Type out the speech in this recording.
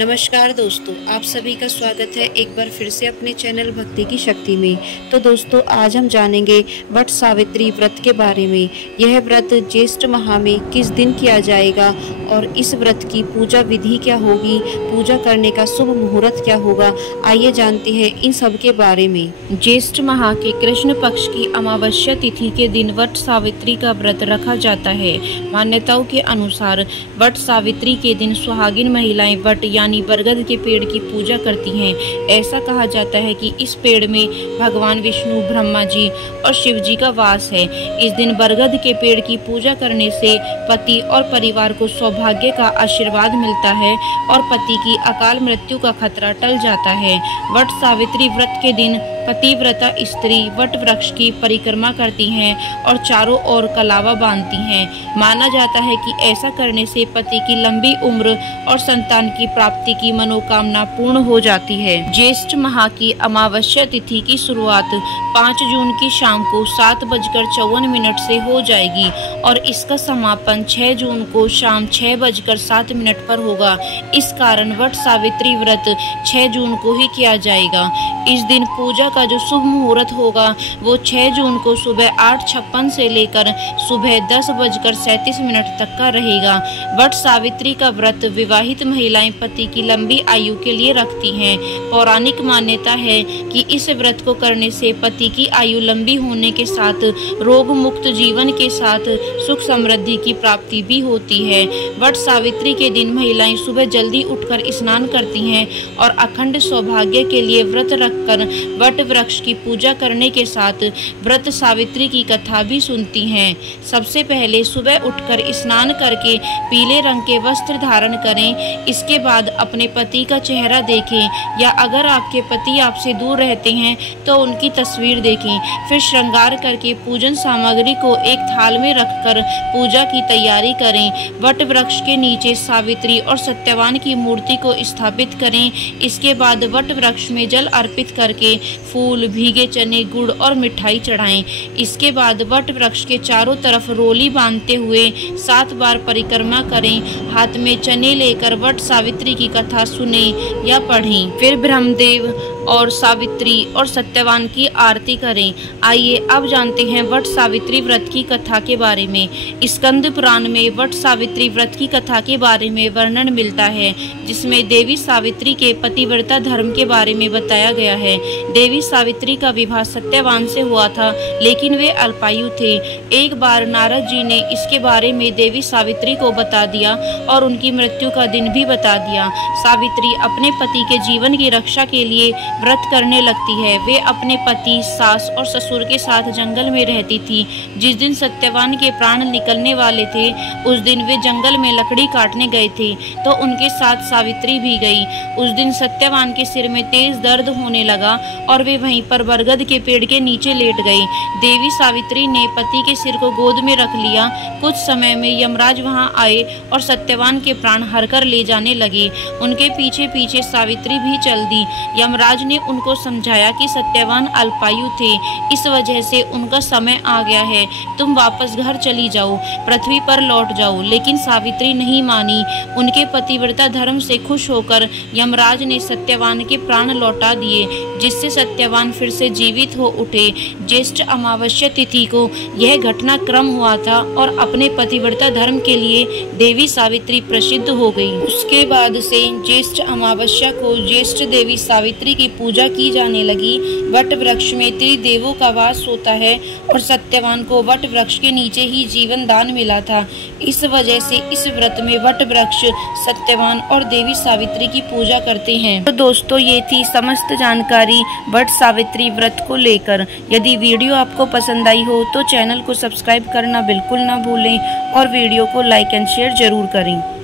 नमस्कार दोस्तों, आप सभी का स्वागत है एक बार फिर से अपने चैनल भक्ति की शक्ति में। तो दोस्तों, आज हम जानेंगे वट सावित्री व्रत के बारे में। यह व्रत ज्येष्ठ माह में किस दिन किया जाएगा और इस व्रत की पूजा विधि क्या होगी, पूजा करने का शुभ मुहूर्त क्या होगा, आइए जानते हैं इन सब के बारे में। ज्येष्ठ माह के कृष्ण पक्ष की अमावस्या तिथि के दिन वट सावित्री का व्रत रखा जाता है। मान्यताओं के अनुसार वट सावित्री के दिन सुहागिन महिलाएं वट यानी बरगद के पेड़ की पूजा करती हैं। ऐसा कहा जाता है कि इस पेड़ में भगवान विष्णु, ब्रह्मा जी और शिव जी का वास है। इस दिन बरगद के पेड़ की पूजा करने से पति और परिवार को सौभाग्य का आशीर्वाद मिलता है और पति की अकाल मृत्यु का खतरा टल जाता है। वट सावित्री व्रत के दिन पतिव्रता स्त्री वट वृक्ष की परिक्रमा करती हैं और चारों ओर कलावा बांधती हैं। माना जाता है कि ऐसा करने से पति की लंबी उम्र और संतान की प्राप्ति की मनोकामना पूर्ण हो जाती है। ज्येष्ठ माह की अमावस्या तिथि की शुरुआत 5 जून की शाम को 7:54 से हो जाएगी और इसका समापन 6 जून को शाम 6:07 पर होगा। इस कारण वट सावित्री व्रत 6 जून को ही किया जाएगा। इस दिन पूजा का जो शुभ मुहूर्त होगा वो 6 जून को सुबह 8:56 से लेकर सुबह 10:37 तक का रहेगा। वट सावित्री का व्रत विवाहित महिलाएं पति की लंबी आयु के लिए रखती हैं। पौराणिक मान्यता है कि इस व्रत को करने से पति की आयु लंबी होने के साथ रोग मुक्त जीवन के साथ सुख समृद्धि की प्राप्ति भी होती है। वट सावित्री के दिन महिलाएं सुबह जल्दी उठकर स्नान करती हैं और अखंड सौभाग्य के लिए व्रत रखकर वट वृक्ष की पूजा करने के साथ व्रत सावित्री की कथा भी सुनती हैं। सबसे पहले सुबह उठकर स्नान करके पीले रंग के वस्त्र धारण करें। इसके बाद अपने पति का चेहरा देखें या अगर आपके पति आपसे दूर रहते हैं तो उनकी तस्वीर देखें। फिर श्रृंगार करके पूजन सामग्री को एक थाल में रखकर पूजा की तैयारी करें। वट वृक्ष के नीचे सावित्री और सत्यवान की मूर्ति को स्थापित करें। इसके बाद वट वृक्ष में जल अर्पित करके फूल, भीगे चने, गुड़ और मिठाई चढ़ाएं। इसके बाद वट वृक्ष के चारों तरफ रोली बांधते हुए 7 बार परिक्रमा करें। हाथ में चने लेकर वट सावित्री की कथा सुने या पढ़ें। फिर ब्रह्मदेव और सावित्री और सत्यवान की आरती करें। आइए अब जानते हैं वट सावित्री व्रत की कथा के बारे में। स्कंद पुराण में वट सावित्री व्रत की कथा के बारे में वर्णन मिलता है, जिसमें देवी सावित्री के पतिव्रता धर्म के बारे में बताया गया है। देवी सावित्री का विवाह सत्यवान से हुआ था, लेकिन वे अल्पायु थे। एक बार नारद जी ने इसके बारे में देवी सावित्री को बता दिया और उनकी मृत्यु का दिन भी बता दिया। सावित्री अपने पति के जीवन की रक्षा के लिए व्रत करने लगती है। वे अपने पति, सास और ससुर के साथ जंगल में रहती थी। जिस दिन सत्यवान के प्राण निकलने वाले थे उस दिन वे जंगल में लकड़ी काटने गए थे, तो उनके साथ सावित्री भी गई। उस दिन सत्यवान के सिर में तेज दर्द होने लगा और वे वहीं पर बरगद के पेड़ के नीचे लेट गई। देवी सावित्री ने पति के सिर को गोद में रख लिया। कुछ समय में यमराज वहां आए और सत्यवान के प्राण हरकर ले जाने लगे। उनके पीछे पीछे सावित्री भी चल दी। यमराज ने उनको समझाया कि सत्यवान अल्पायु थे, इस वजह से उनका समय आ गया है, तुम वापस घर चली जाओ, पृथ्वी पर लौट जाओ। लेकिन सावित्री नहीं मानी। उनके पतिव्रता धर्म से खुश होकर यमराज ने सत्यवान के प्राण लौटा दिए, जिससे सत्यवान फिर से जीवित हो उठे। ज्येष्ठ अमावस्या तिथि को यह घटनाक्रम हुआ था और अपने पतिव्रता धर्म के लिए देवी सावित्री प्रसिद्ध हो गई। उसके बाद से ज्येष्ठ अमावस्या को ज्येष्ठ देवी सावित्री की पूजा की जाने लगी। वट वृक्ष में त्रिदेवों का वास होता है और सत्यवान को वट वृक्ष के नीचे ही जीवन दान मिला था। इस वजह से इस व्रत में वट वृक्ष, सत्यवान और देवी सावित्री की पूजा करते हैं। तो दोस्तों, ये थी समस्त जानकारी वट सावित्री व्रत को लेकर। यदि वीडियो आपको पसंद आई हो तो चैनल को सब्सक्राइब करना बिल्कुल ना भूलें और वीडियो को लाइक एंड शेयर जरूर करें।